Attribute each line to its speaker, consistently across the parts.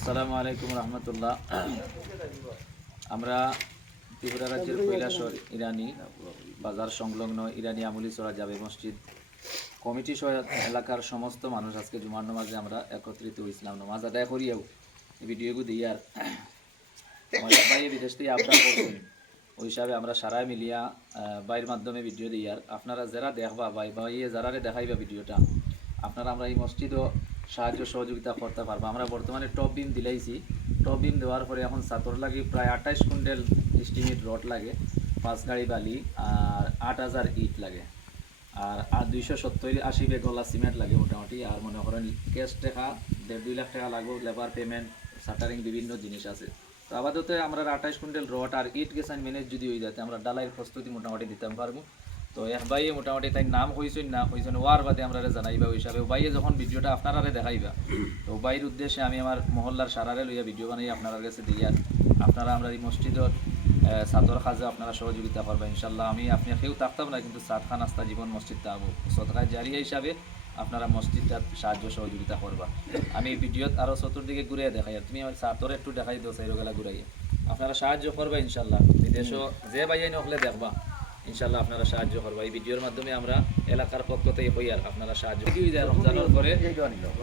Speaker 1: আসসালামু আলাইকুম রহমতুল্লাহ। আমরা ত্রিপুরা রাজ্যের কৈলাসর ইরানি বাজার সংলগ্ন ইরানি আমলি চড়া যাবে মসজিদ। কমিটি সহ এলাকার সমস্ত মানুষ আজকে জুমার নামাজে আমরা একত্রিত হয়েছিলাম নামাজ আদায় করিয়াও। এই ভিডিওগুলো দিই আর ভাই বিদেশ থেকে আপনার ওই হিসাবে আমরা সারাই মিলিয়া বাইর মাধ্যমে ভিডিও দিই। আর আপনারা যারা দেখবা, ভাই ভাই যারারে দেখাইবা ভিডিওটা, আপনারা আমরা এই মসজিদও সাহায্য সহযোগিতা করতে পারব। আমরা বর্তমানে টপ বিম দিলাইছি। টপ বিম দেওয়ার পরে এখন সাতর লাগে প্রায় আঠাইশ কুইন্টাল স্টিমিট রড লাগে, পাঁচ গাড়ি বালি, আর আট হাজার ইট লাগে। আর আর দুইশো সত্তর আশি বেগ গলা সিমেন্ট লাগে মোটামুটি। আর মনে করেন ক্যাশ টাকা, দেড় দুই লাখ টাকা লাগবে, লেবার পেমেন্ট সাটারিং বিভিন্ন জিনিস আছে। তো আপাতত আমরা আঠাইশ কুইন্টাল রড আর ইট গেছেন ম্যানেজ যদি হয়ে যাতে আমরা ডালাইয়ের প্রস্তুতি মোটামুটি দিতে পারব। তো এক ভাইয়ে মোটামুটি তাই নাম হয়েছেন না হয়েছেন ওয়ার বাদে আমরা জানাইবা হিসাবে। ভাইয়ে যখন ভিডিওটা আপনারা দেখাইবা, তো বাইর উদ্দেশ্যে আমি আমার মহল্লার সারারে লইয়া ভিডিও বানাই আপনার কাছে আর আপনারা আমরা এই মসজিদত সাদর খাজে আপনারা সহযোগিতা করবেন ইনশাল্লাহ আমি আপনি কেউ থাকতাম না, কিন্তু সাত খান আস্তা জীবন মসজিদটা আবো সদকায় জারিয়া হিসাবে আপনারা মসজিদটা সাহায্য সহযোগিতা করবা। আমি এই ভিডিওত আরও চতুর্দিকে ঘুরে দেখাই তুমি আমার সাতর একটু দেখাই দিও সাইরোগেলা ঘুরাইয়া। আপনারা সাহায্য করবা ইনশাল্লাহ বিদেশও যে বাইয়াই নকলে দেখবা। ইনশাল্লাহ আপনারা সাহায্য করবা। এই ভিডিওর মাধ্যমে আমরা এলাকার পক্ষ থেকে হই আর আপনারা সাহায্য রমজানের পরে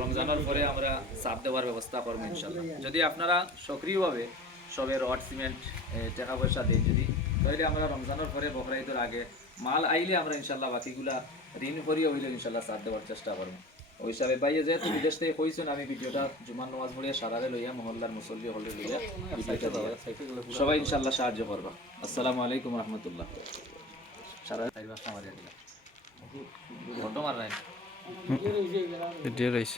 Speaker 1: রমজানের পরে আমরা চাপ দেওয়ার ব্যবস্থা করব ইনশাল্লাহ যদি আপনারা সক্রিয়ভাবে সবে রড সিমেন্ট টাকা পয়সা দেয় যদি তাহলে আমরা রমজানের পরে বকরাইতের আগে মাল আইলে আমরা ইনশাল্লাহ বাকিগুলা ঋণ করিয়ে হইলে ইনশাল্লাহ চাপ দেওয়ার চেষ্টা করব। ওই হিসাবে বাইয়ে যেহেতু বিদেশ থেকে কইছেন আমি ভিডিওটা জুমার নামাজ পড়িয়া সারারে লইয়া মহল্লার মুসল্লি হলে লইয়া ভিডিওটা সবাই ইনশাল্লাহ সাহায্য করবা। আসসালামু আলাইকুম রহমতুল্লাহ। Fifty rice